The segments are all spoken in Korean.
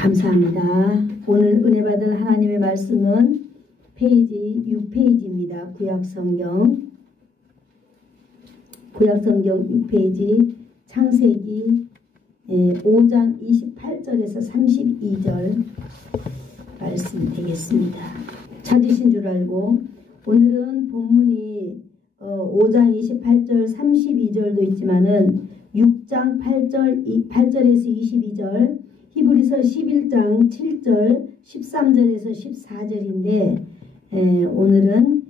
감사합니다. 오늘 은혜 받을 하나님의 말씀은 페이지 6페이지입니다. 구약성경 6페이지 창세기 5장 28절에서 32절 말씀 되겠습니다. 찾으신 줄 알고 오늘은 본문이 5장 28절 32절도 있지만은 6장 8절에서 22절 히브리서 11장 7절 13절에서 14절인데 오늘은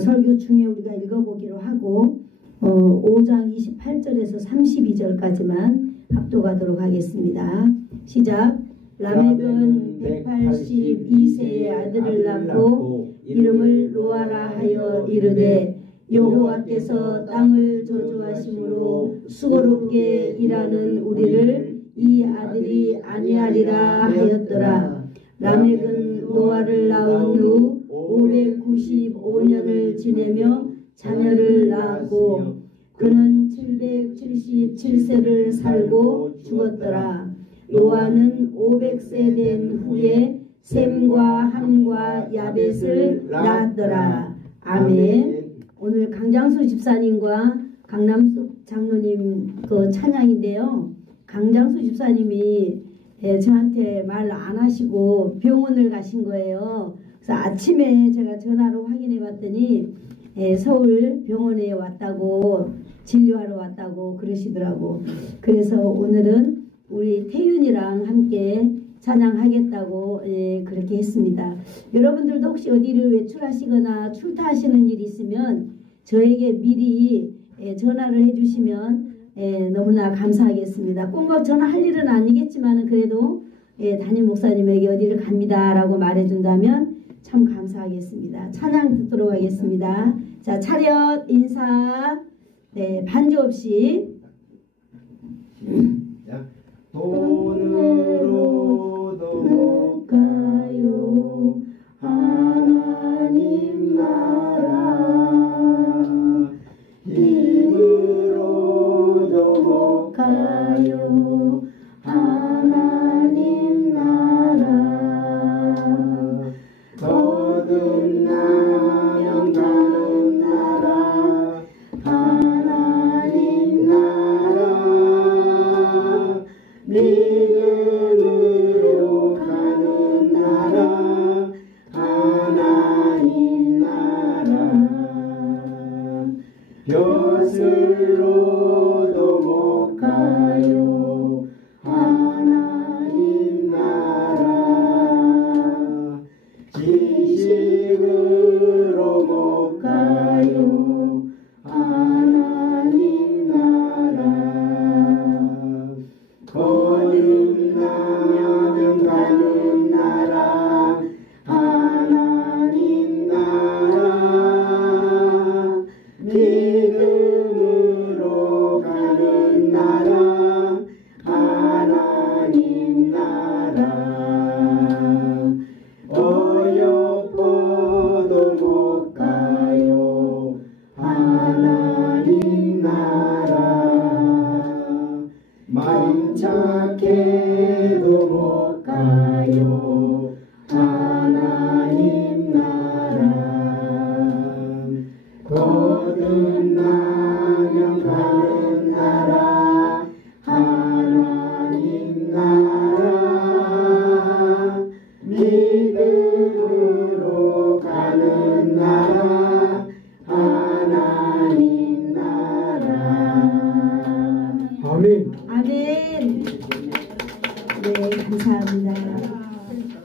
설교 중에 우리가 읽어보기로 하고 5장 28절에서 32절까지만 합독하도록 하겠습니다. 시작. 라멕은 182세의 아들을 낳고 이름을 노아라 하여 이르되 여호와께서 땅을 저주하심으로 수고롭게 일하는 우리를 이 아들이 아니하리라 하였더라. 라멕은 노아를 낳은 후 595년을 지내며 자녀를 낳았고 그는 777세를 살고 죽었더라. 노아는 500세 된 후에 셈과 함과 야벳을 낳았더라. 아멘. 오늘 강장수 집사님과 강남숙 장로님 그 찬양인데요. 강장수 집사님이 저한테 말 안 하시고 병원을 가신 거예요. 그래서 아침에 제가 전화로 확인해 봤더니 서울 병원에 왔다고 진료하러 왔다고 그러시더라고. 그래서 오늘은 우리 태윤이랑 함께 찬양하겠다고 그렇게 했습니다. 여러분들도 혹시 어디를 외출하시거나 출타하시는 일이 있으면 저에게 미리 전화를 해주시면 너무나 감사하겠습니다. 꼭 전화할 일은 아니겠지만 그래도 담임 목사님에게 어디를 갑니다 라고 말해준다면 참 감사하겠습니다. 찬양 듣도록 하겠습니다. 자, 차렷 인사 반주 없이 돈으로도 못 가요 하나님 나라 힘으로도 못 가요 하나님 나라 거듭나면 가는 나라 하나님 나라 믿음으로 가는 나라 하나님 나라 벼슬로도 못 가요 하나님 나라 지식으로 못 가요 하나님 나라 거듭나면 가는 나라 하나님 나라 믿음으로 가는 나라 하나님 나라 어여뻐도 못 가요 하나님 나라 마음 착해도 못 가요 하나님 나라 거듭나면 가는 나라 하나님 나라 믿음으로 가는 나라 하나님 나라 아멘. 아멘. 네, 감사합니다.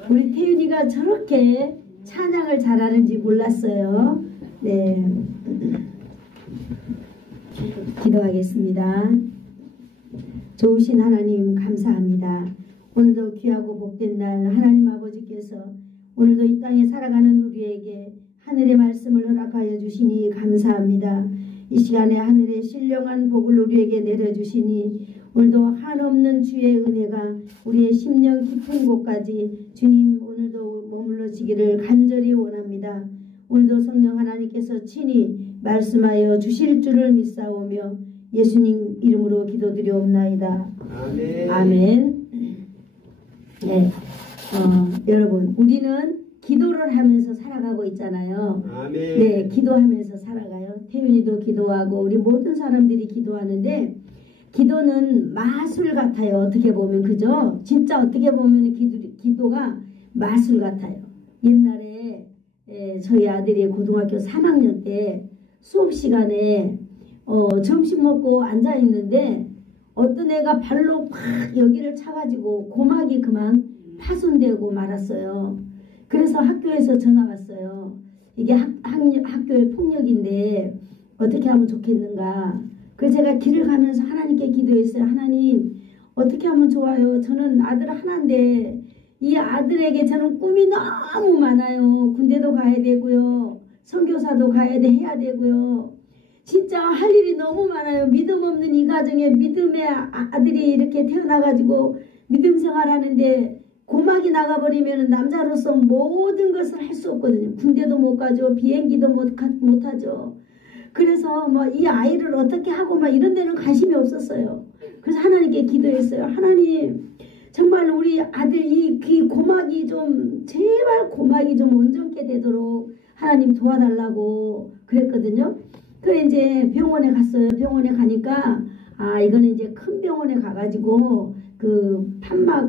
우리 태윤이가 저렇게 찬양을 잘하는지 몰랐어요. 네, 기도하겠습니다. 좋으신 하나님 감사합니다. 오늘도 귀하고 복된 날 하나님 아버지께서 오늘도 이 땅에 살아가는 우리에게 하늘의 말씀을 허락하여 주시니 감사합니다. 이 시간에 하늘의 신령한 복을 우리에게 내려주시니 오늘도 한없는 주의 은혜가 우리의 심령 깊은 곳까지 주님 오늘도 머물러지기를 간절히 원합니다. 오늘도 성령 하나님께서 친히 말씀하여 주실 줄을 믿사오며 예수님 이름으로 기도드리옵나이다. 아멘. 아멘. 네, 여러분 우리는 기도를 하면서 살아가고 있잖아요. 아멘. 네, 기도하면서 살아가요. 태윤이도 기도하고 우리 모든 사람들이 기도하는데 기도는 마술 같아요. 어떻게 보면 그죠? 진짜 어떻게 보면 기도가 마술 같아요. 옛날에 저희 아들이 고등학교 3학년 때 수업 시간에 점심 먹고 앉아 있는데 어떤 애가 발로 팍 여기를 차가지고 고막이 그만 파손되고 말았어요. 그래서 학교에서 전화 왔어요. 이게 학교의 폭력인데 어떻게 하면 좋겠는가. 그래서 제가 길을 가면서 하나님께 기도했어요. 하나님 어떻게 하면 좋아요. 저는 아들 하나인데 이 아들에게 저는 꿈이 너무 많아요. 군대도 가야 되고요. 선교사도 해야 되고요. 진짜 할 일이 너무 많아요. 믿음 없는 이 가정에 믿음의 아들이 이렇게 태어나가지고 믿음 생활하는데 고막이 나가버리면 남자로서 모든 것을 할 수 없거든요. 군대도 못 가죠. 비행기도 못 하죠. 그래서 뭐 이 아이를 어떻게 하고 막 이런 데는 관심이 없었어요. 그래서 하나님께 기도했어요. 하나님 정말 우리 아들 이 고막이 좀 제발 고막이 좀 온전케 되도록 하나님 도와달라고 그랬거든요. 그래 이제 병원에 갔어요. 병원에 가니까 이거는 이제 큰 병원에 가가지고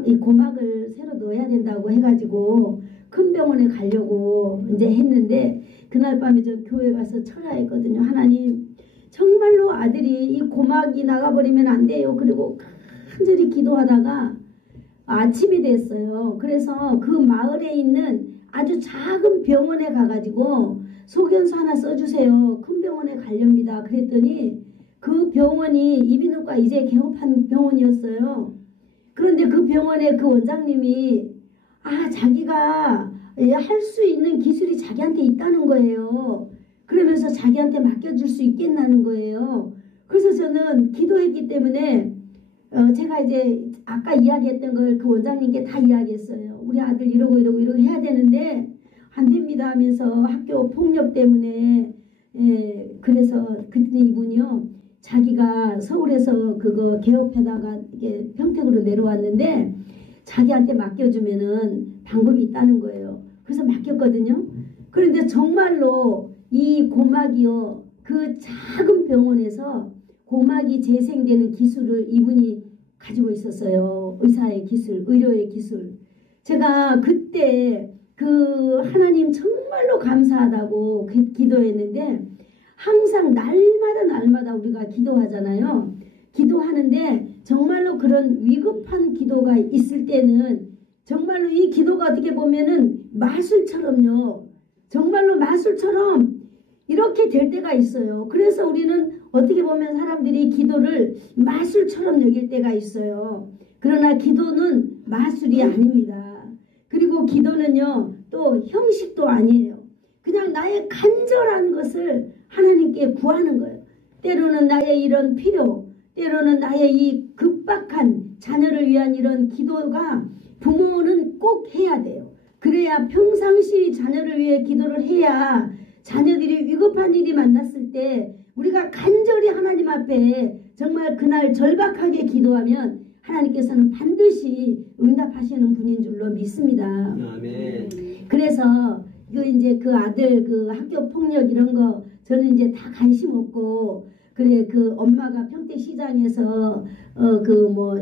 이 고막을 새로 넣어야 된다고 해가지고 큰 병원에 가려고 이제 했는데 그날 밤에 저 교회 가서 철야했거든요. 하나님 정말로 아들이 이 고막이 나가버리면 안 돼요. 그리고 간절히 기도하다가 아침이 됐어요. 그래서 그 마을에 있는 아주 작은 병원에 가가지고 소견서 하나 써주세요. 큰 병원에 가렵니다. 그랬더니 그 병원이 이비인후과 이제 개업한 병원이었어요. 그런데 그 병원의 그 원장님이 자기가 할 수 있는 기술이 자기한테 있다는 거예요. 그러면서 자기한테 맡겨줄 수 있겠다는 거예요. 그래서 저는 기도했기 때문에 제가 이제 아까 이야기했던 걸 그 원장님께 다 이야기했어요. 우리 아들 이러고 해야 되는데 안 됩니다 하면서 학교 폭력 때문에 그래서 그때 이분이요. 자기가 서울에서 그거 개업하다가 이게 평택으로 내려왔는데 자기한테 맡겨주면은 방법이 있다는 거예요. 그래서 맡겼거든요. 그런데 정말로 이 고막이요. 그 작은 병원에서 고막이 재생되는 기술을 이분이 가지고 있었어요. 의사의 기술, 의료의 기술. 제가 그때 하나님 정말로 감사하다고 기도했는데 항상 날마다 우리가 기도하잖아요. 기도하는데 정말로 그런 위급한 기도가 있을 때는 정말로 이 기도가 어떻게 보면은 마술처럼요. 정말로 마술처럼 이렇게 될 때가 있어요. 그래서 우리는 어떻게 보면 사람들이 기도를 마술처럼 여길 때가 있어요. 그러나 기도는 마술이 아닙니다. 그리고 기도는요. 또 형식도 아니에요. 그냥 나의 간절한 것을 하나님께 구하는 거예요. 때로는 나의 이런 필요, 때로는 나의 이 급박한 자녀를 위한 이런 기도가 부모는 꼭 해야 돼요. 그래야 평상시 자녀를 위해 기도를 해야 자녀들이 위급한 일이 만났을 때 우리가 간절히 하나님 앞에 정말 그날 절박하게 기도하면 하나님께서는 반드시 응답하시는 분인 줄로 믿습니다. 아멘. 그래서 이제 그 아들 학교 폭력 이런 거 저는 이제 다 관심 없고 그래 엄마가 평택시장에서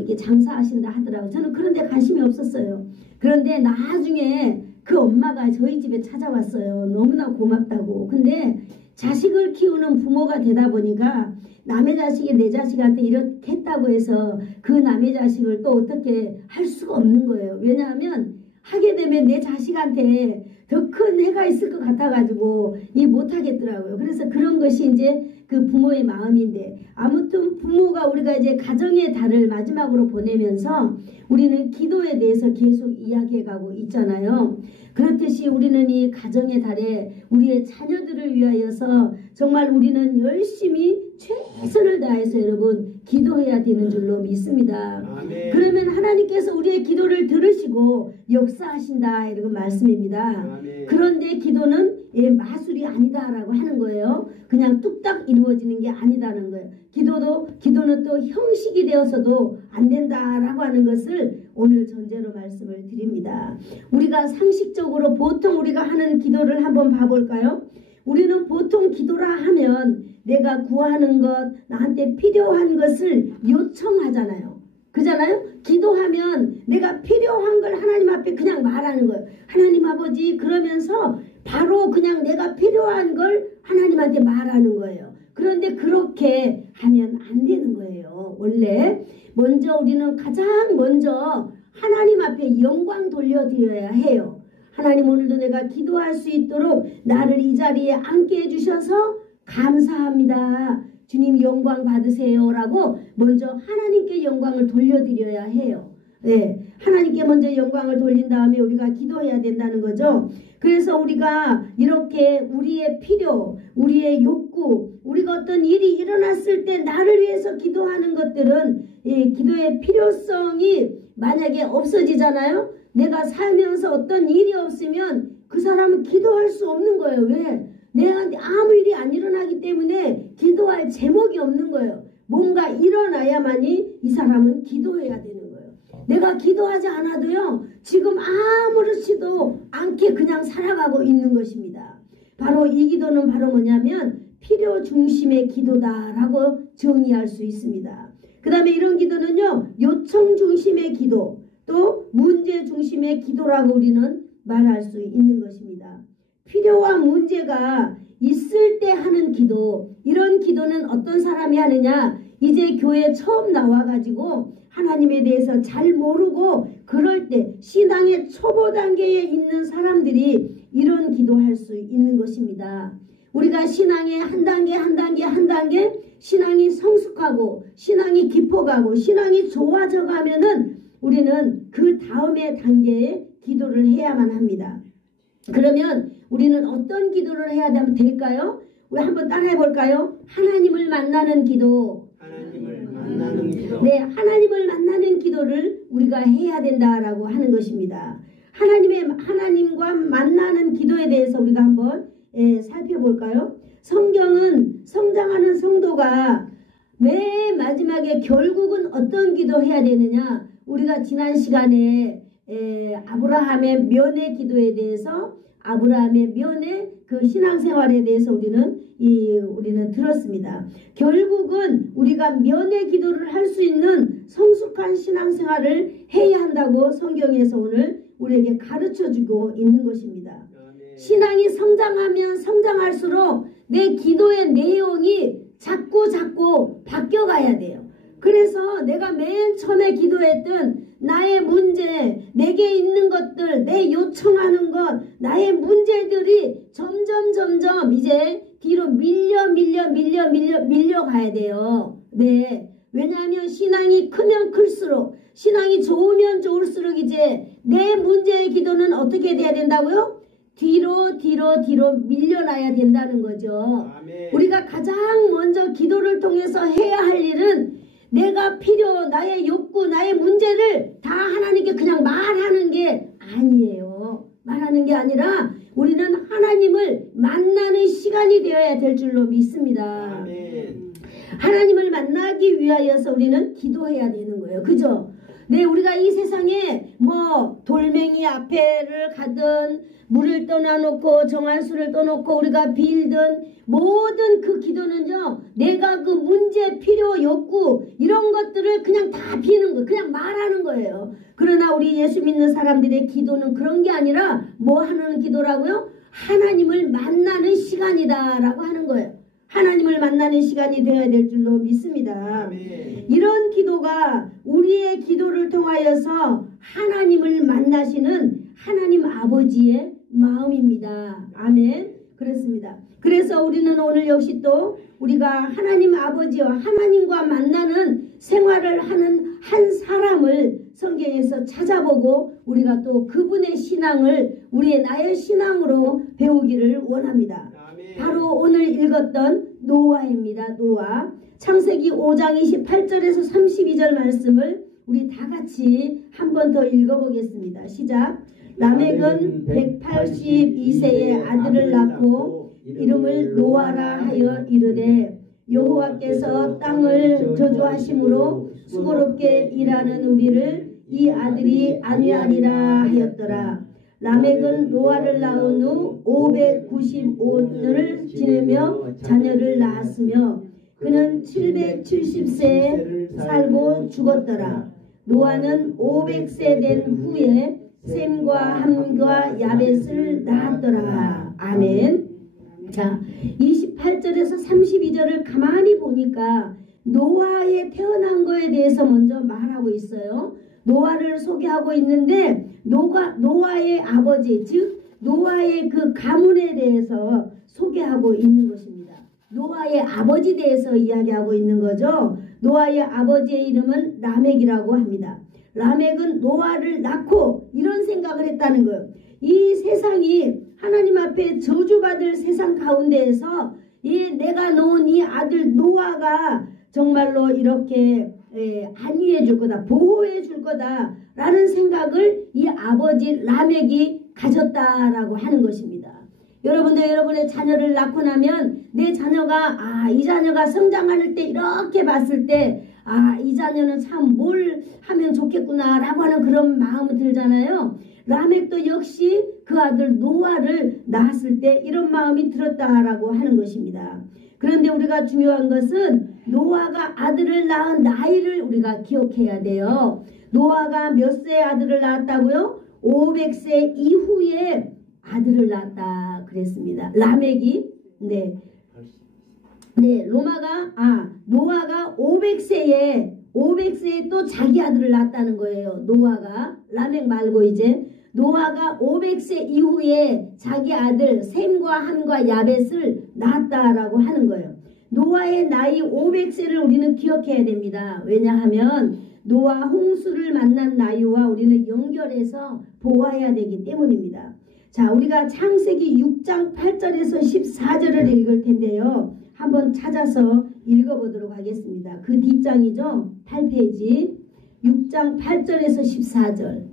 이게 장사하신다 하더라고. 저는 그런 데 관심이 없었어요. 그런데 나중에 그 엄마가 저희 집에 찾아왔어요. 너무나 고맙다고. 근데 자식을 키우는 부모가 되다 보니까 남의 자식이 내 자식한테 이렇게 했다고 해서 그 남의 자식을 또 어떻게 할 수가 없는 거예요. 왜냐하면 하게 되면 내 자식한테 더 큰 해가 있을 것 같아가지고 못하겠더라고요. 그래서 그런 것이 이제 그 부모의 마음인데 아무튼 부모가 우리가 이제 가정의 달을 마지막으로 보내면서 우리는 기도에 대해서 계속 이야기해가고 있잖아요. 그렇듯이 우리는 이 가정의 달에 우리의 자녀들을 위하여서 정말 우리는 열심히 최선을 다해서 여러분 기도해야 되는 줄로 믿습니다. 아멘. 그러면 하나님께서 우리의 기도를 들으시고 역사하신다 이런 말씀입니다. 아멘. 그런데 기도는 마술이 아니다라고 하는 거예요. 그냥 뚝딱 이루어지는 게 아니다는 거예요. 기도는 또 형식이 되어서도 안 된다라고 하는 것을 오늘 전제로 말씀을 드립니다. 우리가 상식적으로 보통 우리가 하는 기도를 한번 봐볼까요? 우리는 보통 기도라 하면 내가 구하는 것, 나한테 필요한 것을 요청하잖아요. 그잖아요? 기도하면 내가 필요한 걸 하나님 앞에 그냥 말하는 거예요. 하나님 아버지, 그러면서 바로 그냥 내가 필요한 걸 하나님한테 말하는 거예요. 그런데 그렇게 하면 안 되는 거예요. 원래 먼저 우리는 가장 먼저 하나님 앞에 영광 돌려드려야 해요. 하나님, 오늘도 내가 기도할 수 있도록 나를 이 자리에 앉게 해주셔서 감사합니다. 주님 영광 받으세요 라고 먼저 하나님께 영광을 돌려드려야 해요. 네, 하나님께 먼저 영광을 돌린 다음에 우리가 기도해야 된다는 거죠. 그래서 우리가 이렇게 우리의 필요, 우리의 욕구, 우리가 어떤 일이 일어났을 때 나를 위해서 기도하는 것들은 기도의 필요성이 만약에 없어지잖아요. 내가 살면서 어떤 일이 없으면 그 사람은 기도할 수 없는 거예요. 왜? 내한테 아무 일이 안 일어나기 때문에 기도할 제목이 없는 거예요. 뭔가 일어나야만이 이 사람은 기도해야 되는 거예요. 내가 기도하지 않아도요, 지금 아무렇지도 않게 그냥 살아가고 있는 것입니다. 바로 이 기도는 바로 뭐냐면 필요 중심의 기도다라고 정의할 수 있습니다. 그 다음에 이런 기도는요, 요청 중심의 기도, 또 문제 중심의 기도라고 우리는 말할 수 있는 것입니다. 필요와 문제가 있을 때 하는 기도, 이런 기도는 어떤 사람이 하느냐? 이제 교회에 처음 나와가지고 하나님에 대해서 잘 모르고 그럴 때 신앙의 초보 단계에 있는 사람들이 이런 기도할 수 있는 것입니다. 우리가 신앙의 한 단계 신앙이 성숙하고 신앙이 깊어가고 신앙이 좋아져 가면은 우리는 그 다음의 단계에 기도를 해야만 합니다. 그러면 우리는 어떤 기도를 해야 될까요? 우리 한번 따라해 볼까요? 하나님을 만나는 기도. 네, 하나님을 만나는 기도를 우리가 해야 된다라고 하는 것입니다. 하나님과 만나는 기도에 대해서 우리가 한번 살펴볼까요? 성경은 성장하는 성도가 맨 마지막에 결국은 어떤 기도 해야 되느냐? 우리가 지난 시간에 아브라함의 면회 기도에 대해서, 아브라함의 면회 그 신앙생활에 대해서 우리는 들었습니다. 결국은 우리가 면회 기도를 할 수 있는 성숙한 신앙생활을 해야 한다고 성경에서 오늘 우리에게 가르쳐주고 있는 것입니다. 신앙이 성장하면 성장할수록 내 기도의 내용이 자꾸 바뀌어가야 돼요. 그래서 내가 맨 처음에 기도했던 나의 문제, 내게 있는 것들, 내 요청하는 것, 나의 문제들이 점점 이제 뒤로 밀려가야 돼요. 네. 왜냐하면 신앙이 크면 클수록, 신앙이 좋으면 좋을수록 이제 내 문제의 기도는 어떻게 돼야 된다고요? 뒤로 밀려나야 된다는 거죠. 아멘. 우리가 가장 먼저 기도를 통해서 해야 할 일은 내가 나의 욕구, 나의 문제를 다 하나님께 그냥 말하는 게 아니에요. 말하는 게 아니라 우리는 하나님을 만나는 시간이 되어야 될 줄로 믿습니다. 아멘. 하나님을 만나기 위하여서 우리는 기도해야 되는 거예요. 그죠? 네, 우리가 이 세상에 돌멩이 앞에를 가든 물을 떠나놓고 정한수를 떠놓고 우리가 빌든 모든 그 기도는요, 내가 그 문제, 필요, 욕구 이런 것들을 그냥 다 비는 거예요. 그냥 말하는 거예요. 그러나 우리 예수 믿는 사람들의 기도는 그런 게 아니라 뭐 하는 기도라고요? 하나님을 만나는 시간이다라고 하는 거예요. 하나님을 만나는 시간이 되어야 될 줄로 믿습니다. 아멘. 이런 기도가 우리의 기도를 통하여서 하나님을 만나시는 하나님 아버지의 마음입니다. 아멘. 그렇습니다. 그래서 우리는 오늘 역시 또 우리가 하나님 아버지와 하나님과 만나는 생활을 하는 한 사람을 성경에서 찾아보고 우리가 또 그분의 신앙을 나의 신앙으로 배우기를 원합니다. 바로 오늘 읽었던 노아입니다. 노아. 창세기 5장 28절에서 32절 말씀을 우리 다 같이 한 번 더 읽어보겠습니다. 시작. 라멕은 182세에 아들을 낳고 이름을 노아라 하여 이르되 여호와께서 땅을 저주하심으로 수고롭게 일하는 우리를 이 아들이 안위하리라 하였더라. 라멕은 노아를 낳은 후 595년을 지내며 자녀를 낳았으며 그는 770세에 살고 죽었더라. 노아는 500세 된 후에 셈과 함과 야벳을 낳았더라. 아멘. 자, 28절에서 32절을 가만히 보니까 노아의 태어난 거에 대해서 먼저 말하고 있어요. 노아를 소개하고 있는데 노아의 아버지, 즉 노아의 그 가문에 대해서 소개하고 있는 것입니다. 노아의 아버지 대해서 이야기하고 있는 거죠. 노아의 아버지의 이름은 라멕이라고 합니다. 라멕은 노아를 낳고 이런 생각을 했다는 거예요. 이 세상이 하나님 앞에 저주받을 세상 가운데에서 이 내가 놓은 이 아들 노아가 정말로 이렇게 안위해 줄 거다, 보호해 줄 거다 라는 생각을 이 아버지 라멕이 가졌다라고 하는 것입니다. 여러분도 여러분의 자녀를 낳고 나면 내 자녀가 이 자녀가 성장할 때 이렇게 봤을 때 이 자녀는 참 뭘 하면 좋겠구나 라고 하는 그런 마음이 들잖아요. 라멕도 역시 그 아들 노아를 낳았을 때 이런 마음이 들었다라고 하는 것입니다. 그런데 우리가 중요한 것은 노아가 아들을 낳은 나이를 우리가 기억해야 돼요. 노아가 몇 세에 아들을 낳았다고요? 500세 이후에 아들을 낳았다 그랬습니다. 라멕이 노아가 500세에 또 자기 아들을 낳았다는 거예요. 노아가 라멕 말고 이제 노아가 500세 이후에 자기 아들 셈과 함과 야벳을 낳았다라고 하는 거예요. 노아의 나이 500세를 우리는 기억해야 됩니다. 왜냐하면 노아 홍수를 만난 나이와 우리는 연결해서 보아야 되기 때문입니다. 자, 우리가 창세기 6장 8절에서 14절을 읽을 텐데요. 한번 찾아서 읽어보도록 하겠습니다. 그 뒷장이죠. 8페이지 6장 8절에서 14절.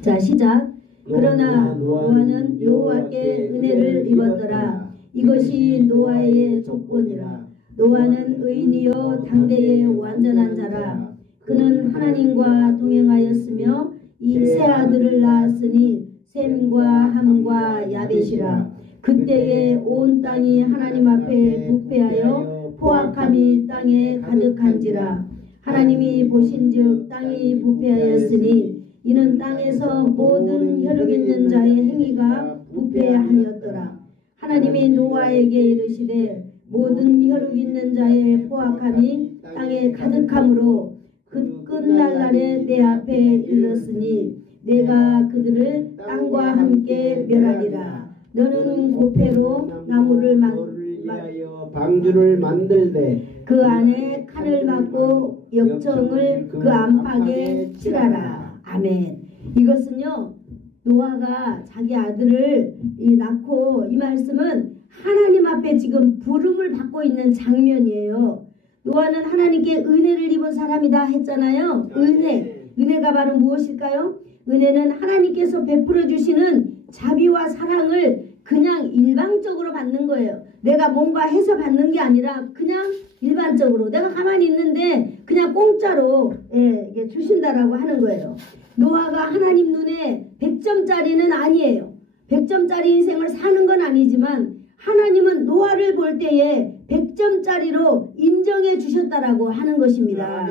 자, 시작. 그러나 노아는 여호와께 은혜를 입었더라. 이것이 노아의 조건이라. 노아는 의인이요 당대의 완전한 자라. 그는 하나님과 동행하였으며 이 세 아들을 낳았으니 셈과 함과 야벳이라. 그때에 온 땅이 하나님 앞에 부패하여 포악함이 땅에 가득한지라. 하나님이 보신즉 땅이 부패하였으니 이는 땅에서 모든 혈육 있는 자의 행위가 부패하였더라. 하나님이 노아에게 이르시되 모든 혈육 있는 자의 포악함이 땅에 가득함으로 그 끝날날에 내 앞에 이르렀으니 내가 그들을 땅과 함께 멸하리라. 너는 고패로 나무를 위하여 방주를 만들되 그 안에 칸을 막고 역청을 그 안팎에 칠하라. 아멘. 이것은요, 노아가 자기 아들을 낳고 이 말씀은 하나님 앞에 지금 부름을 받고 있는 장면이에요. 노아는 하나님께 은혜를 입은 사람이다 했잖아요. 은혜가 바로 무엇일까요? 은혜는 하나님께서 베풀어 주시는 자비와 사랑을 그냥 일방적으로 받는 거예요. 내가 뭔가 해서 받는 게 아니라 그냥 일반적으로 내가 가만히 있는데 그냥 공짜로 주신다라고 하는 거예요. 노아가 하나님 눈에 100점짜리는 아니에요. 100점짜리 인생을 사는 건 아니지만 하나님은 노아를 볼 때에 100점짜리로 인정해 주셨다라고 하는 것입니다.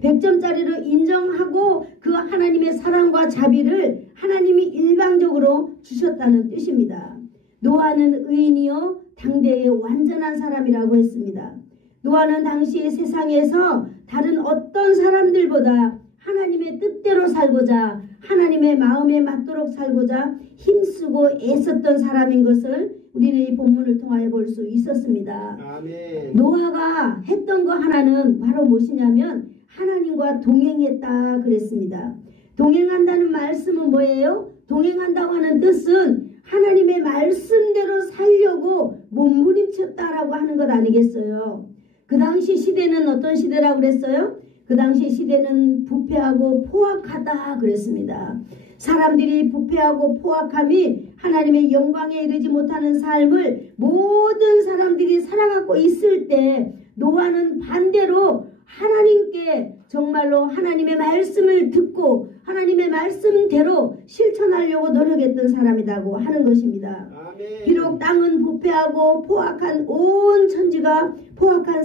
100점짜리로 인정하고 그 하나님의 사랑과 자비를 하나님이 일방적으로 주셨다는 뜻입니다. 노아는 의인이요 당대의 완전한 사람이라고 했습니다. 노아는 당시 세상에서 다른 어떤 사람들보다 하나님의 뜻대로 살고자 하나님의 마음에 맞도록 살고자 힘쓰고 애썼던 사람인 것을 우리는 이 본문을 통하여 볼 수 있었습니다. 아멘. 노아가 했던 거 하나는 바로 무엇이냐면 하나님과 동행했다 그랬습니다. 동행한다는 말씀은 뭐예요? 동행한다고 하는 뜻은 하나님의 말씀대로 살려고 몸부림쳤다라고 하는 것 아니겠어요? 그 당시 시대는 어떤 시대라고 그랬어요? 그 당시 시대는 부패하고 포악하다 그랬습니다. 사람들이 부패하고 포악함이 하나님의 영광에 이르지 못하는 삶을 모든 사람들이 살아가고 있을 때 노아는 반대로 하나님께 정말로 하나님의 말씀을 듣고 하나님의 말씀대로 실천하려고 노력했던 사람이라고 하는 것입니다. 아멘. 비록 땅은 부패하고 포악한 온 천지가 포악한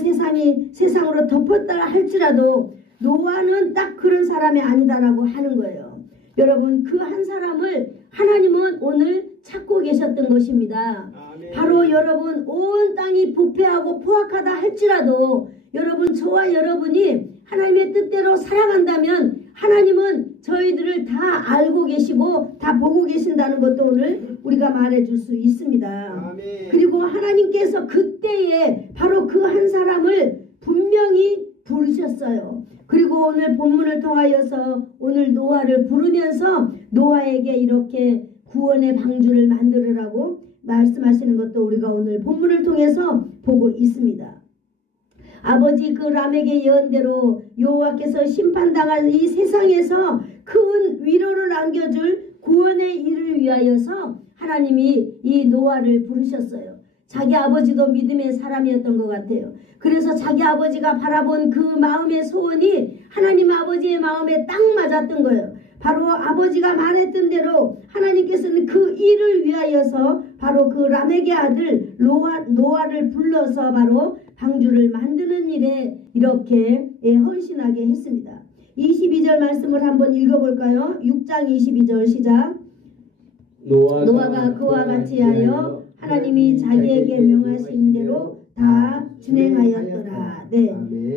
세상으로 덮었다 할지라도 노아는 딱 그런 사람이 아니다라고 하는 거예요. 여러분, 그 한 사람을 하나님은 오늘 찾고 계셨던 것입니다. 아멘. 바로 여러분, 온 땅이 부패하고 포악하다 할지라도 여러분, 저와 여러분이 하나님의 뜻대로 살아간다면 하나님은 저희들을 다 알고 계시고 다 보고 계신다는 것도 오늘 우리가 말해줄 수 있습니다. 아멘. 그리고 하나님께서 그때에 바로 그 한 사람을 분명히 부르셨어요. 그리고 오늘 본문을 통하여서 오늘 노아를 부르면서 노아에게 이렇게 구원의 방주를 만들으라고 말씀하시는 것도 우리가 오늘 본문을 통해서 보고 있습니다. 아버지 그 람에게 예언대로 여호와께서 심판당할 이 세상에서 큰 위로를 안겨줄 구원의 일을 위하여서 하나님이 이 노아를 부르셨어요. 자기 아버지도 믿음의 사람이었던 것 같아요. 그래서 자기 아버지가 바라본 그 마음의 소원이 하나님 아버지의 마음에 딱 맞았던 거예요. 바로 아버지가 말했던 대로 하나님께서는 그 일을 위하여서 바로 그 람에게 아들 노아를 불러서 바로 방주를 만드는 일에 이렇게 헌신하게 했습니다. 22절 말씀을 한번 읽어볼까요? 6장 22절 시작. 노아가 그와 같이 하여 하나님이 자기에게 명하신 대로 다 진행하였더라. 네.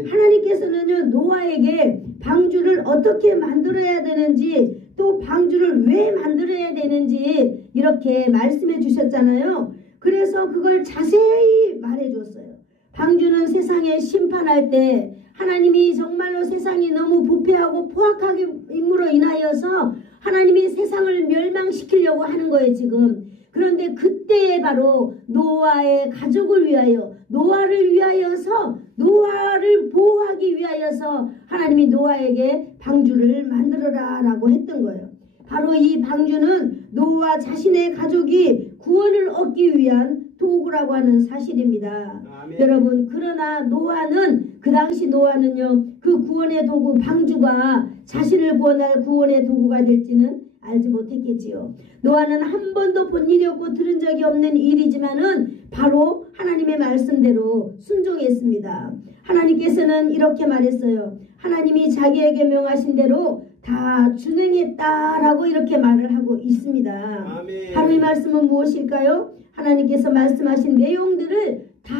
하나님께서는 노아에게 방주를 어떻게 만들어야 되는지 또 방주를 왜 만들어야 되는지 이렇게 말씀해 주셨잖아요. 그래서 그걸 자세히 말해 줬어요. 방주는 세상에 심판할 때 하나님이 정말로 세상이 너무 부패하고 포악함으로 인하여서 하나님이 세상을 멸망시키려고 하는 거예요 지금. 그런데 그때에 바로 노아의 가족을 위하여 노아를 위하여서 노아를 보호하기 위하여서 하나님이 노아에게 방주를 만들어라 라고 했던 거예요. 바로 이 방주는 노아 자신의 가족이 구원을 얻기 위한 도구라고 하는 사실입니다. 아멘. 여러분, 그러나 노아는 그 당시 노아는요 그 구원의 도구 방주가 자신을 구원할 구원의 도구가 될지는 알지 못했겠지요. 노아는 한 번도 본 일이 없고 들은 적이 없는 일이지만은 바로 하나님의 말씀대로 순종했습니다. 하나님께서는 이렇게 말했어요. 하나님이 자기에게 명하신 대로 다 준행했다라고 이렇게 말을 하고 있습니다. 아멘. 바로 이 말씀은 무엇일까요? 하나님께서 말씀하신 내용들을 다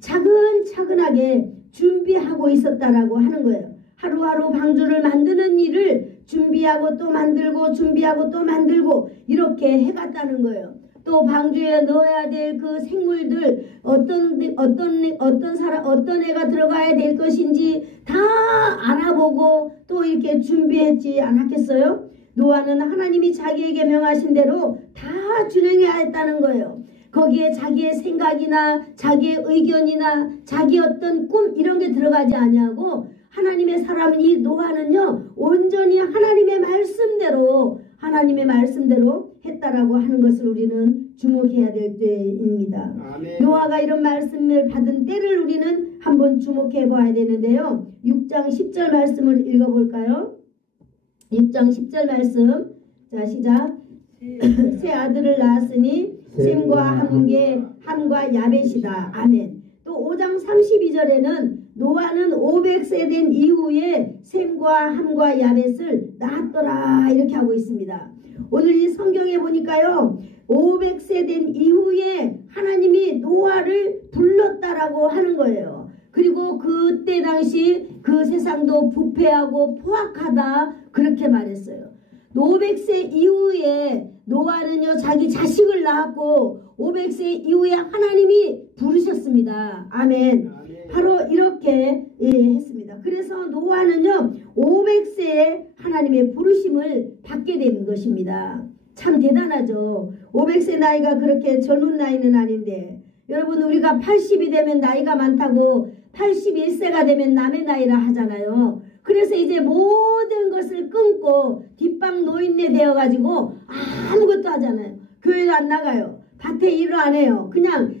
차근차근하게 준비하고 있었다라고 하는 거예요. 하루하루 방주를 만드는 일을 준비하고 또 만들고 준비하고 또 만들고 이렇게 해갔다는 거예요. 또 방주에 넣어야 될 그 생물들 어떤 애가 들어가야 될 것인지 다 알아보고 또 이렇게 준비했지 않았겠어요? 노아는 하나님이 자기에게 명하신 대로 다 준행해야 했다는 거예요. 거기에 자기의 생각이나 자기의 의견이나 자기 어떤 꿈 이런 게 들어가지 아니하고 하나님의 사람은 이 노아는요 온전히 하나님의 말씀대로 했다라고 하는 것을 우리는 주목해야 될 때입니다. 아멘. 노아가 이런 말씀을 받은 때를 우리는 한번 주목해 봐야 되는데요. 6장 10절 말씀을 읽어볼까요? 6장 10절 말씀. 자, 시작. 새 아들을 낳았으니 셈과 함과 야벳이다. 아멘. 또 5장 32절에는 노아는 500세 된 이후에 셈과 함과 야벳을 낳았더라 이렇게 하고 있습니다. 오늘 이 성경에 보니까요 500세 된 이후에 하나님이 노아를 불렀다라고 하는 거예요. 그리고 그때 당시 그 세상도 부패하고 포악하다 그렇게 말했어요. 500세 이후에 노아는요 자기 자식을 낳았고 500세 이후에 하나님이 부르셨습니다. 아멘. 바로 이렇게 했습니다. 그래서 노아는요 500세에 하나님의 부르심을 받게 된 것입니다. 참 대단하죠. 500세 나이가 그렇게 젊은 나이는 아닌데 여러분 우리가 80이 되면 나이가 많다고 81세가 되면 남의 나이라 하잖아요. 그래서 이제 모든 것을 끊고 뒷방 노인네 되어가지고 아무것도 하잖아요. 교회도 안 나가요. 밭에 일을 안 해요. 그냥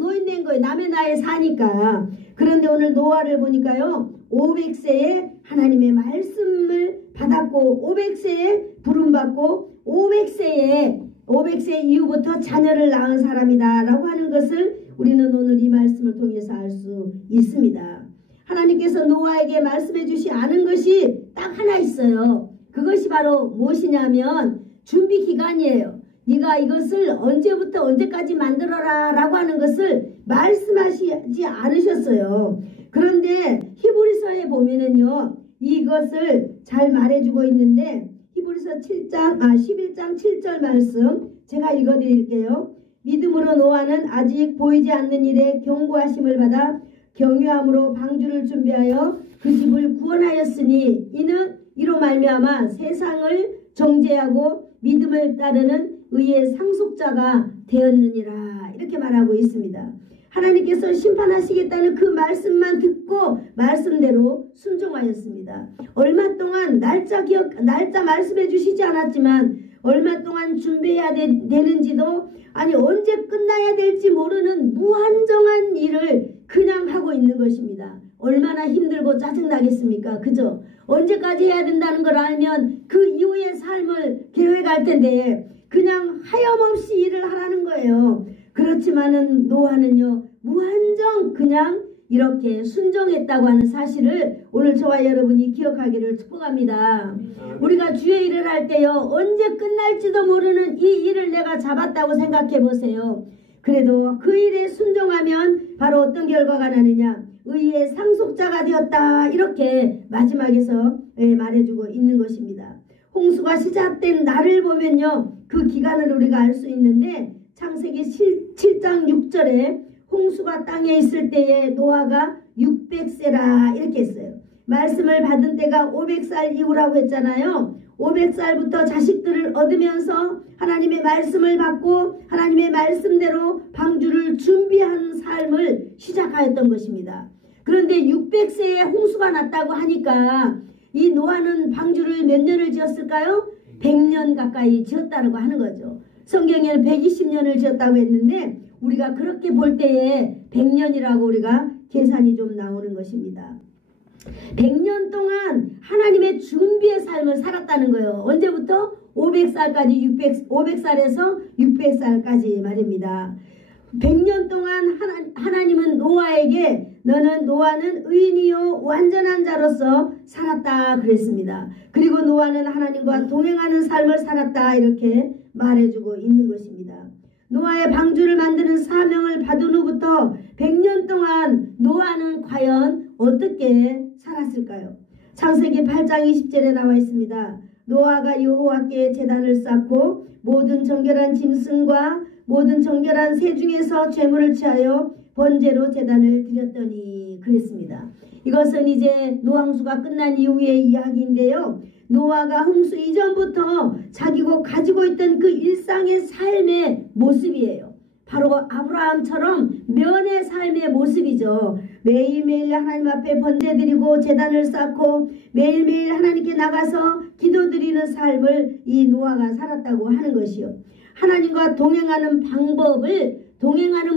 노인 된 거예요. 남의 나라에 사니까. 그런데 오늘 노아를 보니까요. 500세에 하나님의 말씀을 받았고 500세에 부름받고 500세 이후부터 자녀를 낳은 사람이다 라고 하는 것을 우리는 오늘 이 말씀을 통해서 알 수 있습니다. 하나님께서 노아에게 말씀해 주시 않은 것이 딱 하나 있어요. 그것이 바로 무엇이냐면 준비 기간이에요. 네가 이것을 언제부터 언제까지 만들어라 라고 하는 것을 말씀하시지 않으셨어요. 그런데 히브리서에 보면은요. 이것을 잘 말해주고 있는데 히브리서 11장 7절 말씀 제가 읽어드릴게요. 믿음으로 노아는 아직 보이지 않는 일에 경고하심을 받아 경유함으로 방주를 준비하여 그 집을 구원하였으니 이는 이로 말미암아 세상을 정죄하고 믿음을 따르는 의의 상속자가 되었느니라 이렇게 말하고 있습니다. 하나님께서 심판하시겠다는 그 말씀만 듣고 말씀대로 순종하였습니다. 얼마 동안 날짜 말씀해 주시지 않았지만 얼마 동안 준비해야 되는지도 아니 언제 끝나야 될지 모르는 무한정한 일을 그냥 하고 있는 것입니다. 얼마나 힘들고 짜증나겠습니까? 그죠? 언제까지 해야 된다는 걸 알면 그 이후의 삶을 계획할 텐데 그냥 하염없이 일을 하라는 거예요. 그렇지만은 노아는요 무한정 그냥 이렇게 순종했다고 하는 사실을 오늘 저와 여러분이 기억하기를 축복합니다. 우리가 주의 일을 할 때요 언제 끝날지도 모르는 이 일을 내가 잡았다고 생각해 보세요. 그래도 그 일에 순종하면 바로 어떤 결과가 나느냐 의의 상속자가 되었다 이렇게 마지막에서 말해주고 있는 것입니다. 홍수가 시작된 날을 보면요 그 기간을 우리가 알 수 있는데 창세기 7장 6절에 홍수가 땅에 있을 때에 노아가 600세라 이렇게 했어요. 말씀을 받은 때가 500살 이후라고 했잖아요. 500살부터 자식들을 얻으면서 하나님의 말씀을 받고 하나님의 말씀대로 방주를 준비한 삶을 시작하였던 것입니다. 그런데 600세에 홍수가 났다고 하니까 이 노아는 방주를 몇 년을 지었을까요? 100년 가까이 지었다고 하는 거죠. 성경에는 120년을 지었다고 했는데 우리가 그렇게 볼 때에 100년이라고 우리가 계산이 좀 나오는 것입니다. 100년 동안 하나님의 준비의 삶을 살았다는 거예요. 언제부터? 500살까지 500살에서 600살까지 말입니다. 100년 동안 하나님은 노아에게 노아는 의인이요 완전한 자로서 살았다 그랬습니다. 그리고 노아는 하나님과 동행하는 삶을 살았다 이렇게 말해주고 있는 것입니다. 노아의 방주를 만드는 사명을 받은 후부터 100년 동안 노아는 과연 어떻게 살았을까요? 창세기 8장 20절에 나와 있습니다. 노아가 여호와께 제단을 쌓고 모든 정결한 짐승과 모든 정결한 새 중에서 제물을 취하여 번제로 제단을 드렸더니 그랬습니다. 이것은 이제 노항수가 끝난 이후의 이야기인데요. 노아가 홍수 이전부터 자기가 가지고 있던 그 일상의 삶의 모습이에요. 바로 아브라함처럼 면의 삶의 모습이죠. 매일매일 하나님 앞에 번제드리고 제단을 쌓고 매일매일 하나님께 나가서 기도드리는 삶을 이 노아가 살았다고 하는 것이요. 하나님과 동행하는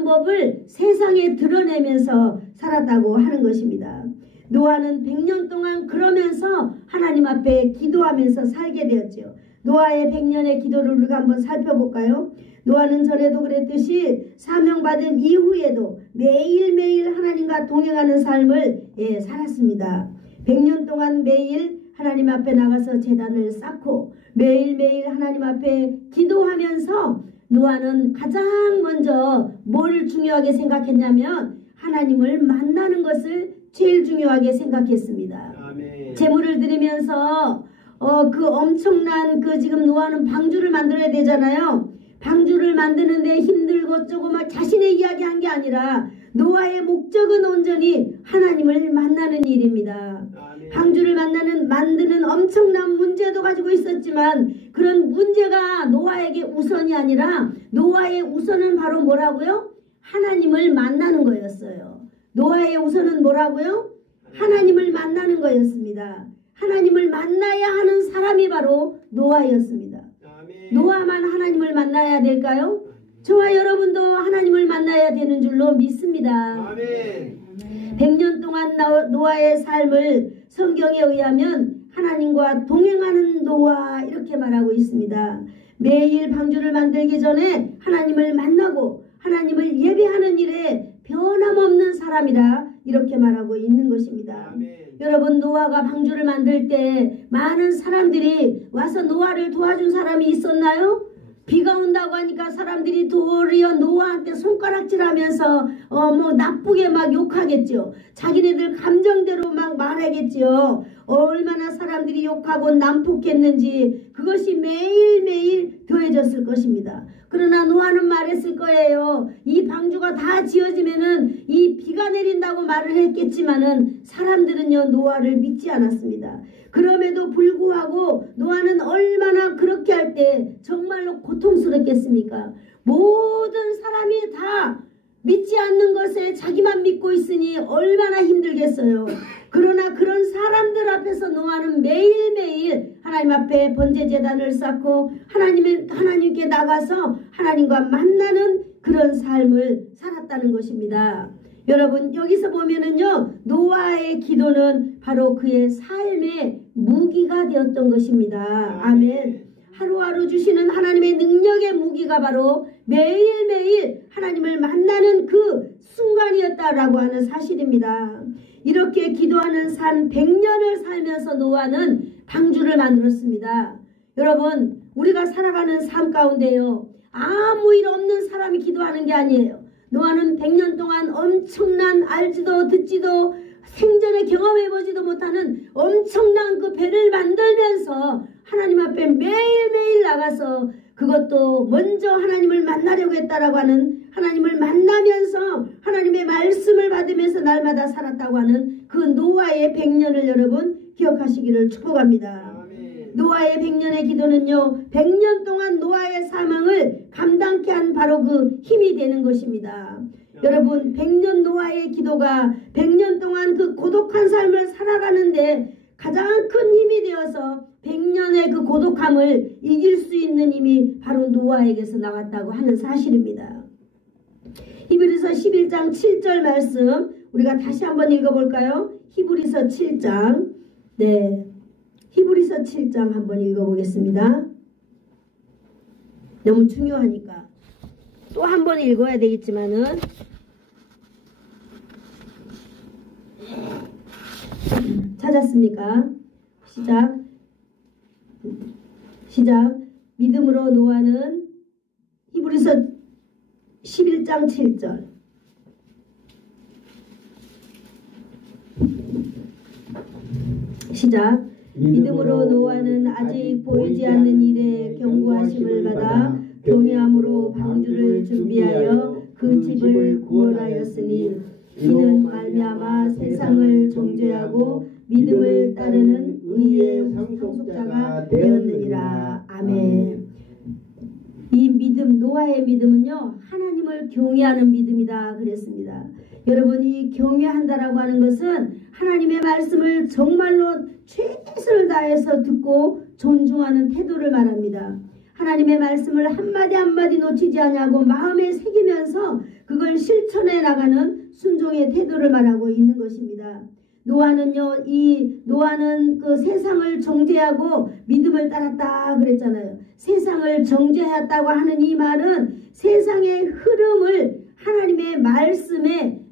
법을 세상에 드러내면서 살았다고 하는 것입니다. 노아는 100년 동안 그러면서 하나님 앞에 기도하면서 살게 되었죠. 노아의 100년의 기도를 우리가 한번 살펴볼까요? 노아는 전에도 그랬듯이 사명받은 이후에도 매일매일 하나님과 동행하는 삶을 살았습니다. 100년 동안 매일 하나님 앞에 나가서 제단을 쌓고 매일매일 하나님 앞에 기도하면서 노아는 가장 먼저 뭘 중요하게 생각했냐면 하나님을 만나는 것을 제일 중요하게 생각했습니다. 아멘. 제물을 드리면서 그 엄청난 지금 노아는 방주를 만들어야 되잖아요. 방주를 만드는데 힘들고 조금 자신의 이야기한 게 아니라 노아의 목적은 온전히 하나님을 만나는 일입니다. 아멘. 방주를 만드는 엄청난 문제도 가지고 있었지만 그런 문제가 노아에게 우선이 아니라 노아의 우선은 바로 뭐라고요? 하나님을 만나는 거였어요. 노아의 우선은 뭐라고요? 하나님을 만나는 거예요. 노아였습니다. 하나님을 만나야 하는 사람이 바로 노아였습니다. 아멘. 노아만 하나님을 만나야 될까요? 저와 여러분도 하나님을 만나야 되는 줄로 믿습니다. 아멘. 100년 동안 노아의 삶을 성경에 의하면 하나님과 동행하는 노아 이렇게 말하고 있습니다. 매일 방주를 만들기 전에 하나님을 만나고 하나님을 예배하는 일에 변함없는 사람이라 이렇게 말하고 있는 것입니다. 아멘. 여러분, 노아가 방주를 만들 때 많은 사람들이 와서 노아를 도와준 사람이 있었나요? 비가 온다고 하니까 사람들이 도리어 노아한테 손가락질하면서 나쁘게 막 욕하겠죠. 자기네들 감정대로 막 말하겠죠. 얼마나 사람들이 욕하고 난폭했는지 그것이 매일매일 더해졌을 것입니다. 그러나 노아는 말했을 거예요. 이 방주가 다 지어지면은 이 비가 내린다고 말을 했겠지만은 사람들은요 노아를 믿지 않았습니다. 그럼에도 불구하고 노아는 얼마나 그렇게 할 때 정말로 고통스럽겠습니까? 모든 사람이 다 믿지 않는 것에 자기만 믿고 있으니 얼마나 힘들겠어요. 그러나 그런 사람들 앞에서 노아는 매일매일 하나님 앞에 번제제단을 쌓고 하나님께 나가서 하나님과 만나는 그런 삶을 살았다는 것입니다. 여러분, 여기서 보면은요 노아의 기도는 바로 그의 삶의 무기가 되었던 것입니다. 아멘. 하루하루 주시는 하나님의 능력의 무기가 바로 매일매일 하나님을 만나는 그 순간이었다라고 하는 사실입니다. 이렇게 기도하는 삶 100년을 살면서 노아는 방주를 만들었습니다. 여러분, 우리가 살아가는 삶 가운데요 아무 일 없는 사람이 기도하는 게 아니에요. 노아는 100년 동안 엄청난 알지도 듣지도 생전에 경험해보지도 못하는 엄청난 그 배를 만들면서 하나님 앞에 매일매일 나가서 그것도 먼저 하나님을 만나려고 했다라고 하는, 하나님을 만나면서 하나님의 말씀을 받으면서 날마다 살았다고 하는 그 노아의 100년을 여러분 기억하시기를 축복합니다. 아멘. 노아의 100년의 기도는요 100년 동안 노아의 사명을 감당케 한 바로 그 힘이 되는 것입니다. 여러분, 100년 노아의 기도가 100년 동안 그 고독한 삶을 살아가는데 가장 큰 힘이 되어서 100년의 그 고독함을 이길 수 있는 힘이 바로 노아에게서 나왔다고 하는 사실입니다. 히브리서 11장 7절 말씀 우리가 다시 한번 읽어볼까요? 히브리서 7장, 네, 히브리서 7장 한번 읽어보겠습니다. 너무 중요하니까 또 한 번 읽어야 되겠지만은 찾았습니까? 시작. 믿음으로 노아는 히브리서 11장 7절 시작. 믿음으로 노아는 아직 보이지 않는 일에 경고하심을 받아 동의함으로 방주를 준비하여 그 집을 구원하였으니 이는 말미암아 세상을 정죄하고 믿음을 따르는 의의 상속자가 되었느니라. 아멘. 이 믿음, 노아의 믿음은요 하나님을 경외하는 믿음이다 그랬습니다. 여러분, 이 경외한다라고 하는 것은 하나님의 말씀을 정말로 최선을 다해서 듣고 존중하는 태도를 말합니다. 하나님의 말씀을 한마디 한마디 놓치지 않냐고 마음에 새기면서 그걸 실천해 나가는 순종의 태도를 말하고 있는 것입니다. 노아는요, 노아는 그 세상을 정죄하고 믿음을 따랐다 그랬잖아요. 세상을 정죄했다고 하는 이 말은 세상의 흐름을 하나님의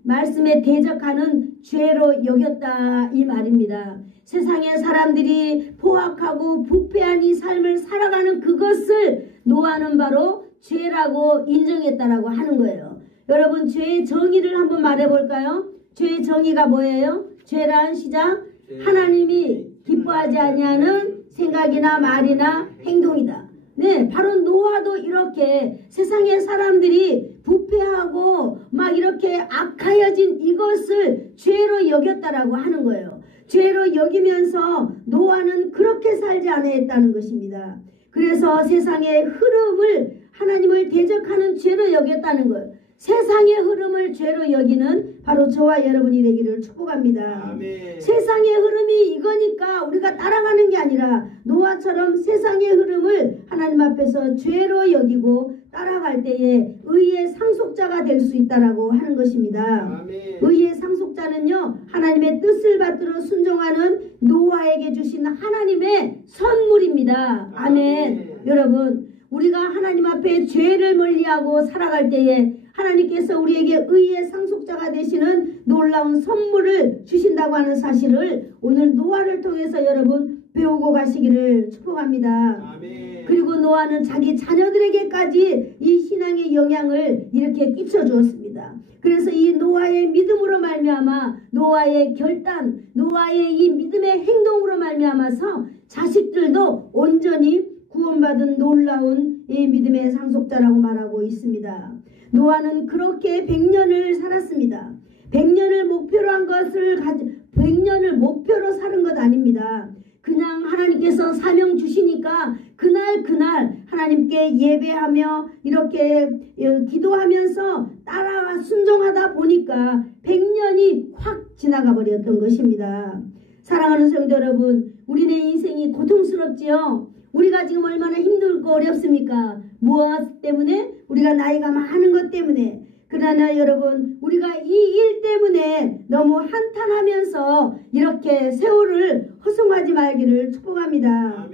말씀에 대적하는 죄로 여겼다 이 말입니다. 세상의 사람들이 포악하고 부패한 이 삶을 살아가는 그것을 노아는 바로 죄라고 인정했다라고 하는 거예요. 여러분, 죄의 정의를 한번 말해볼까요? 죄의 정의가 뭐예요? 죄란 시작. 하나님이 기뻐하지 아니하는 생각이나 말이나 행동이다. 네, 바로 노아도 이렇게 세상의 사람들이 부패하고 막 이렇게 악하여진 이것을 죄로 여겼다라고 하는 거예요. 죄로 여기면서 노아는 그렇게 살지 않았다는 것입니다. 그래서 세상의 흐름을 하나님을 대적하는 죄로 여겼다는 거예요. 세상의 흐름을 죄로 여기는 바로 저와 여러분이 되기를 축복합니다. 아멘. 세상의 흐름이 이거니까 우리가 따라가는 게 아니라 노아처럼 세상의 흐름을 하나님 앞에서 죄로 여기고 따라갈 때에 의의 상속자가 될 수 있다라고 하는 것입니다. 아멘. 의의 상속자는요, 하나님의 뜻을 받들어 순종하는 노아에게 주신 하나님의 선물입니다. 아멘. 여러분, 우리가 하나님 앞에 죄를 멀리하고 살아갈 때에 하나님께서 우리에게 의의 상속자가 되시는 놀라운 선물을 주신다고 하는 사실을 오늘 노아를 통해서 여러분 배우고 가시기를 축복합니다. 아멘. 그리고 노아는 자기 자녀들에게까지 이 신앙의 영향을 이렇게 끼쳐 주었습니다. 그래서 이 노아의 믿음으로 말미암아, 노아의 결단, 노아의 이 믿음의 행동으로 말미암아서 자식들도 온전히 구원받은 놀라운 이 믿음의 상속자라고 말하고 있습니다. 노아는 그렇게 100년을 살았습니다. 100년을 목표로 한 것을 100년을 목표로 사는 것 아닙니다. 그냥 하나님께서 사명 주시니까 그날 하나님께 예배하며 이렇게 기도하면서 따라 순종하다 보니까 100년이 확 지나가 버렸던 것입니다. 사랑하는 성도 여러분, 우리네 인생이 고통스럽지요. 우리가 지금 얼마나 힘들고 어렵습니까? 무엇 때문에? 우리가 나이가 많은 것 때문에. 그러나 여러분, 우리가 이 일 때문에 너무 한탄하면서 이렇게 세월을 허송하지 말기를 축복합니다.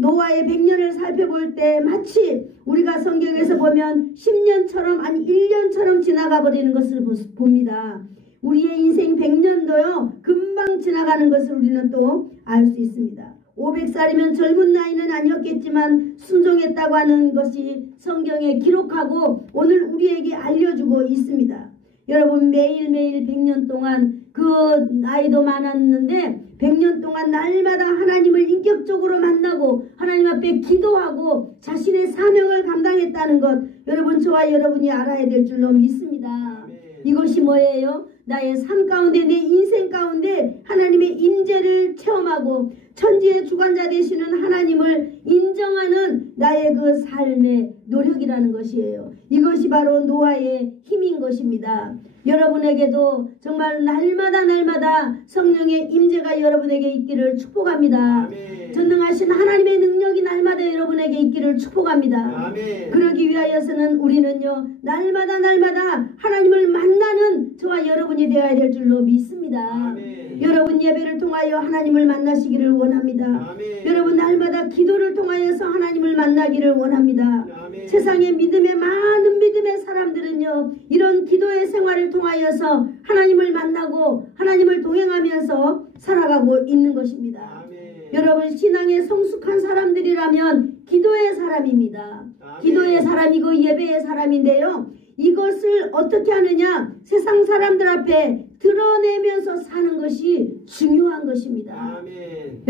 노아의 100년을 살펴볼 때 마치 우리가 성경에서 보면 10년처럼 아니 1년처럼 지나가 버리는 것을 봅니다. 우리의 인생 100년도요 금방 지나가는 것을 우리는 또 알 수 있습니다. 500살이면 젊은 나이는 아니었겠지만 순종했다고 하는 것이 성경에 기록하고 오늘 우리에게 알려주고 있습니다. 여러분, 매일매일 100년 동안 그 나이도 많았는데 100년 동안 날마다 하나님을 인격적으로 만나고 하나님 앞에 기도하고 자신의 사명을 감당했다는 것, 여러분, 저와 여러분이 알아야 될 줄로 믿습니다. 이것이 뭐예요? 나의 삶 가운데, 내 인생 가운데 하나님의 임재를 체험하고 천지의 주관자 되시는 하나님을 인정하는 나의 그 삶의 노력이라는 것이에요. 이것이 바로 노아의 힘인 것입니다. 여러분에게도 정말 날마다 성령의 임재가 여러분에게 있기를 축복합니다. 아멘. 전능하신 하나님의 능력이 날마다 여러분에게 있기를 축복합니다. 아멘. 그러기 위하여서는 우리는요 날마다 하나님을 만나는 저와 여러분이 되어야 될 줄로 믿습니다. 아멘. 여러분, 예배를 통하여 하나님을 만나시기를 원합니다. 아멘. 여러분, 날마다 기도를 통하여서 하나님을 만나기를 원합니다. 아멘. 세상의 많은 믿음의 사람들은요 이런 기도의 생활을 통하여서 하나님을 만나고 하나님을 동행하면서 살아가고 있는 것입니다. 아멘. 여러분, 신앙에 성숙한 사람들이라면 기도의 사람입니다. 아멘. 기도의 사람이고 예배의 사람인데요, 이것을 어떻게 하느냐, 세상 사람들 앞에 드러내면서 사는 것이 중요한 것입니다. 아멘.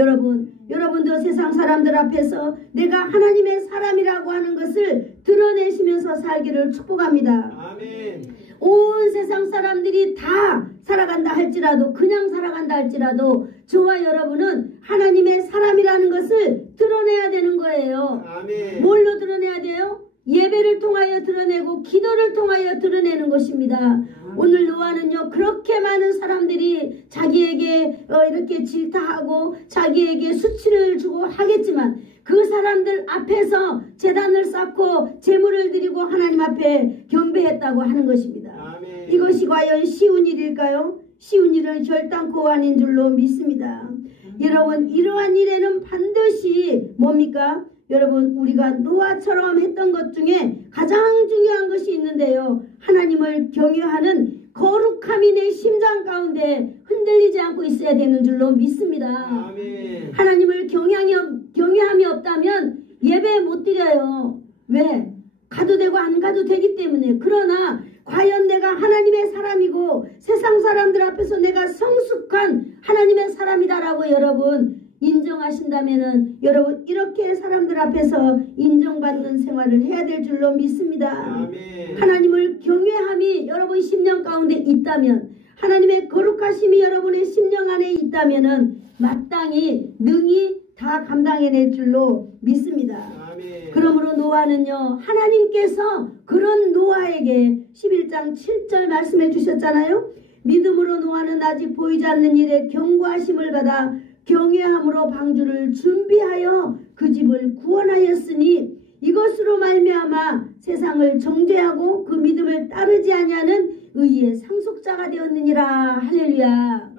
여러분도 세상 사람들 앞에서 내가 하나님의 사람이라고 하는 것을 드러내시면서 살기를 축복합니다. 아멘. 온 세상 사람들이 다 살아간다 할지라도, 그냥 살아간다 할지라도 저와 여러분은 하나님의 사람이라는 것을 드러내야 되는 거예요. 아멘. 뭘로 드러내야 돼요? 예배를 통하여 드러내고 기도를 통하여 드러내는 것입니다. 오늘 노아는요 그렇게 많은 사람들이 자기에게 이렇게 질타하고 자기에게 수치를 주고 하겠지만 그 사람들 앞에서 제단을 쌓고 제물을 드리고 하나님 앞에 경배했다고 하는 것입니다. 아멘. 이것이 과연 쉬운 일일까요? 쉬운 일은 결단코 아닌 줄로 믿습니다. 여러분, 이러한 일에는 반드시 뭡니까? 여러분, 우리가 노아처럼 했던 것 중에 가장 중요한 것이 있는데요, 하나님을 경외하는 거룩함이 내 심장 가운데 흔들리지 않고 있어야 되는 줄로 믿습니다. 아멘. 하나님을 경외함이 없다면 예배 못 드려요. 왜? 가도 되고 안 가도 되기 때문에. 그러나 과연 내가 하나님의 사람이고 세상 사람들 앞에서 내가 성숙한 하나님의 사람이다라고 여러분 인정하신다면은 여러분 이렇게 사람들 앞에서 인정받는 생활을 해야 될 줄로 믿습니다. 아멘. 하나님을 경외함이 여러분 심령 가운데 있다면, 하나님의 거룩하심이 여러분의 심령 안에 있다면은 마땅히 능히 다 감당해낼 줄로 믿습니다. 아멘. 그러므로 노아는요, 하나님께서 그런 노아에게 11장 7절 말씀해 주셨잖아요. 믿음으로 노아는 아직 보이지 않는 일에 경고하심을 받아 경외함으로 방주를 준비하여 그 집을 구원하였으니 이것으로 말미암아 세상을 정죄하고 그 믿음을 따르지 아니하는 의의 상속자가 되었느니라. 할렐루야.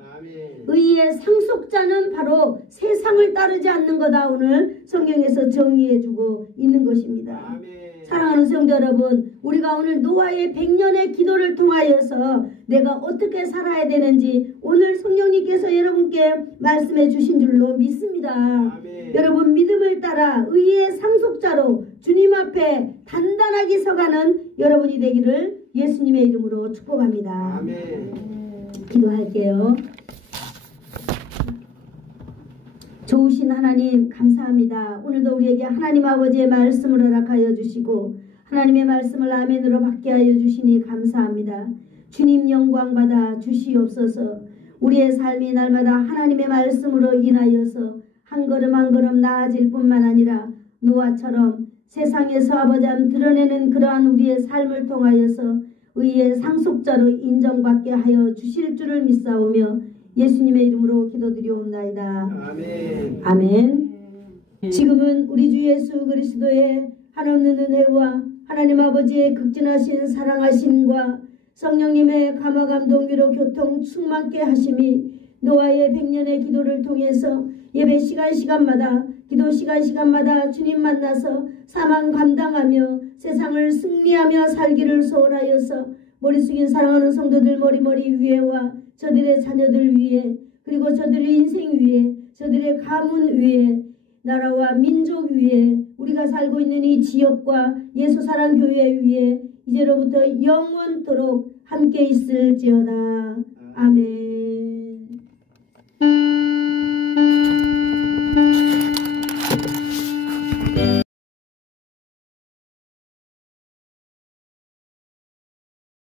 의의 상속자는 바로 세상을 따르지 않는 거다. 오늘 성경에서 정의해주고 있는 것입니다. 아멘. 사랑하는 성도 여러분, 우리가 오늘 노아의 100년의 기도를 통하여서 내가 어떻게 살아야 되는지 오늘 성령님께서 여러분께 말씀해 주신 줄로 믿습니다. 아멘. 여러분, 믿음을 따라 의의 상속자로 주님 앞에 단단하게 서가는 여러분이 되기를 예수님의 이름으로 축복합니다. 아멘. 기도할게요. 좋으신 하나님 감사합니다. 오늘도 우리에게 하나님 아버지의 말씀을 허락하여 주시고 하나님의 말씀을 아멘으로 받게 하여 주시니 감사합니다. 주님 영광 받아 주시옵소서. 우리의 삶이 날마다 하나님의 말씀으로 인하여서 한 걸음 한 걸음 나아질 뿐만 아니라 노아처럼 세상에서 아버지함 드러내는 그러한 우리의 삶을 통하여서 의의 상속자로 인정받게 하여 주실 줄을 믿사오며 예수님의 이름으로 기도드리옵나이다. 아멘. 아멘. 지금은 우리 주 예수 그리스도의 한없는 은혜와 하나님 아버지의 극진하신 사랑하심과 성령님의 감화감동 위로 교통 충만케 하심이 노아의 100년의 기도를 통해서 예배 시간마다 기도 시간마다 주님 만나서 사망 감당하며 세상을 승리하며 살기를 소원하여서 머리 숙인 사랑하는 성도들 머리 위에와 저들의 자녀들 위에 그리고 저들의 인생 위에 저들의 가문 위에 나라와 민족 위에 우리가 살고 있는 이 지역과 예수사랑교회 위에 이제로부터 영원토록 함께 있을지어다. 아멘.